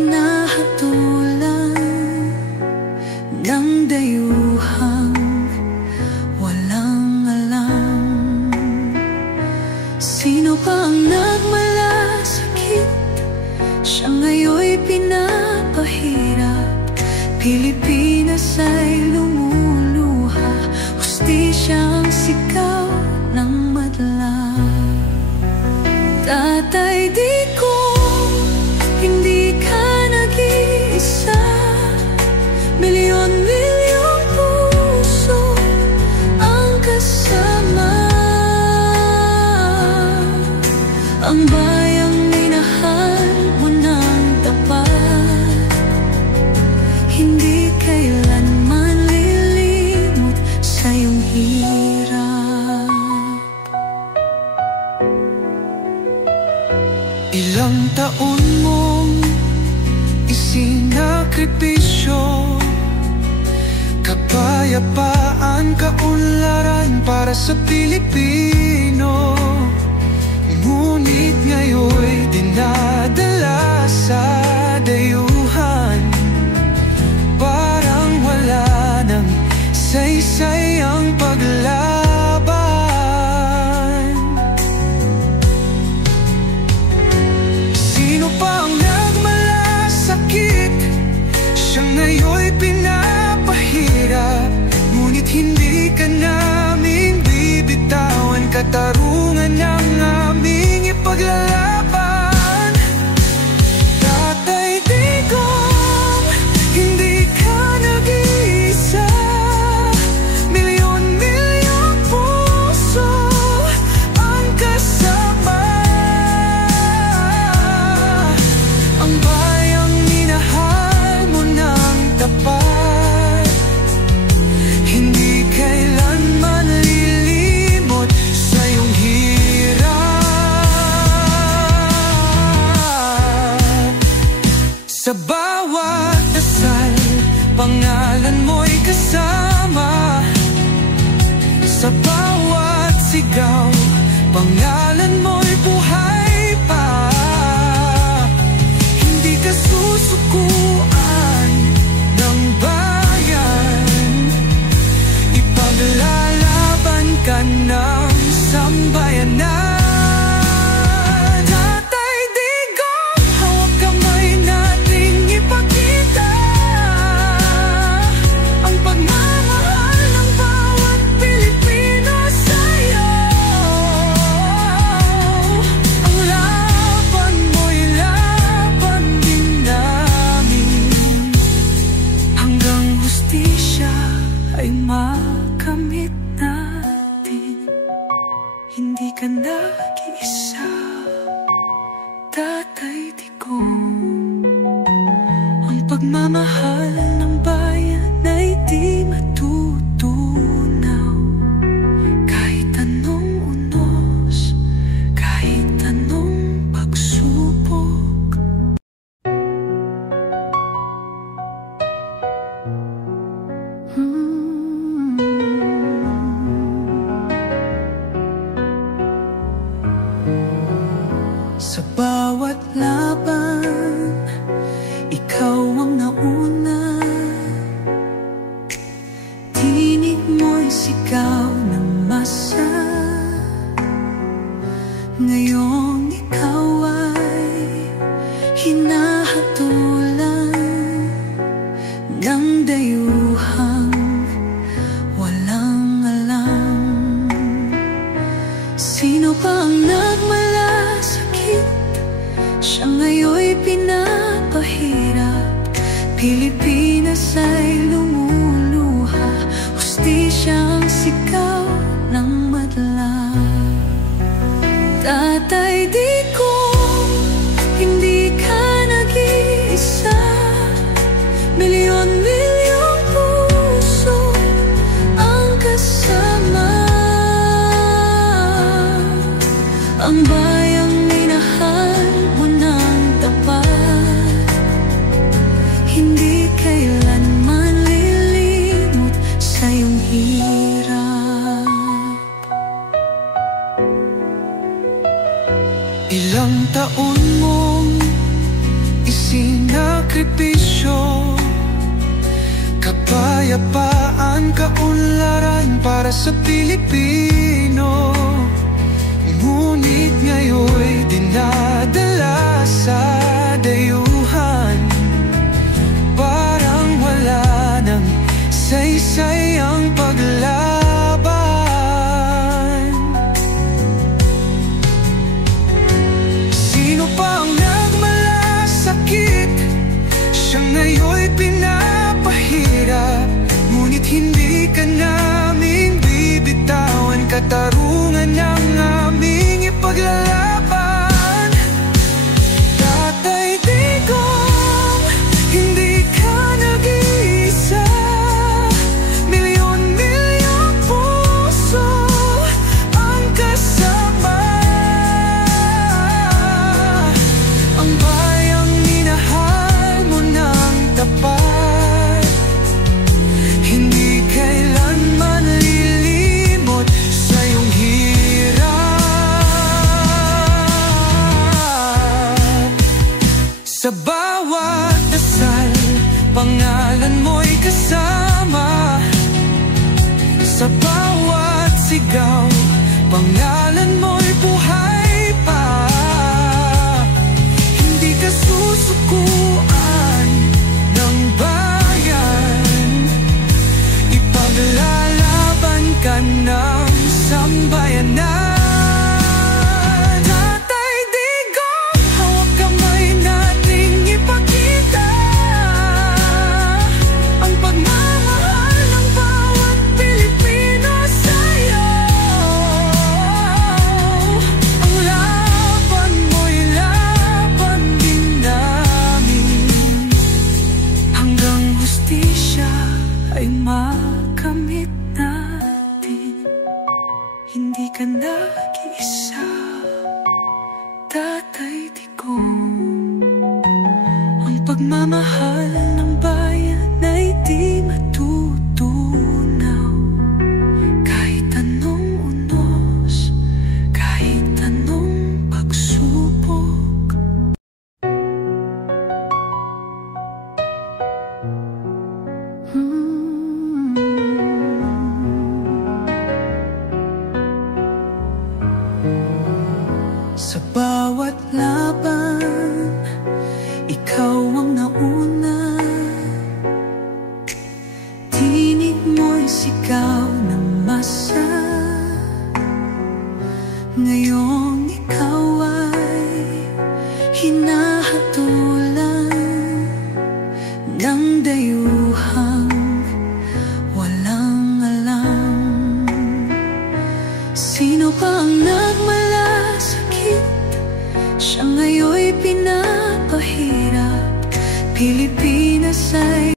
hinahatulan ng dayuhang walang alam. Sino pa ang nagmalasakit? Siya ngayon'y pinapahirap. Pilipinas ay lumuluha, hustisyang sigaw ng madlang. Tatay Digong, hindi ka nag-iisa. Milyon-milyong puso ang kasama. Ang bayang minahal mo ng tapat, hindi kailanman lilimot sa iyong hirap. Ilang taon mong isinakripisyo, kapayapaan, kaunlaran para sa Pilipino. Ngunit ngayon'y dinadala sa dayuhan. Parang wala nang saysay ang paglaban. Sino pa ang nagmalasakit? Siya ngayon'y pinapahirap. Ngunit hindi ka namin bibitawan. Katarungan ang aming ipaglalaban. Tatay Digong, hindi ka nag-iisa. Milyon-milyong puso ang kasama. Ang bayang minahal mo ng tapat, hindi kailanman lilimot sa iyong hirap. Sa bawat dasal, pangalan mo'y kasama. Sa bawat sigaw, pangalan mo'y buhay pa. Hindi ka susukuan ng bayan, ipaglalaban ka ng sambayanan. Tatay Digong, hawak kamay nating ipakita ang pagmamahal ng bawat Pilipino sa'yo. Ang laban mo'y laban din namin, hanggang hustisya ay makamit natin. Hindi ka nag-iisa, Tatay Digong. Ang pagmamahal ng bayan ay di matutunaw. Kahit anong unos, kahit anong pagsubok. Sa bawat laban, ikaw ang nauna. Tinig mo'y sigaw ng masa. Ngayong ikaw ay hinahatulan ng dayuhang walang alam. Sino pa ang nagmalasakit? Siya ngayon'y pinapahirap. Pilipinas ay lumuluha, hustisyang sigaw ng madlang. Tatay Digong, hindi ka nag-iisa. Milyon-milyong puso ang kasama. Ang bayang minahal mo ng tapat, hindi kailanman lilimot sa iyong hirap. Ilang taon mong isin sinakripisyo, kapayapaan, kaunlaran para sa Pilipino. Ngunit ngayon'y dinadala sa dayuhan, parang wala nang saysay ang paglaban. Sino pa ang nagmalasakit? Siya ngayon'y pinapahirap, ngunit hindi ka naming bibitawan. Katarungan ang aming ipaglalaban. Tatay Digong, hindi ka nag-iisa. Milyon-milyong puso ang kasama. Ang bayang minahal mo ng tapat, hindi kailanman lilimot sa iyong hirap. Sa bawat dasal, pangalan mo'y kasama. Sa bawat sigaw, pangalan mo'y buhay pa. Hindi ka susukuan ng bayan, ipaglalaban ka ng sambayanan. Tatay Digong, hawak kamay nating ipakita ang pagmamahal ng bawat Pilipino sa'yo. Ang laban mo'y laban din namin, hanggang hustisya ay makamit natin. Hindi ka nag-iisa, Tatay Digong. Ang pagmamahal ng bayan ay di matutunaw, kahit anong unos, kahit anong pagsubok. Sa bawat laban, ikaw ang nauna. Tinig mo'y sigaw ng masa. Ngayong ikaw ay hinahatulan ng dayuhang walang alam. Sino pa ang nagmalasakit? Siya ngayon'y pinapahirap. Pilipinas ay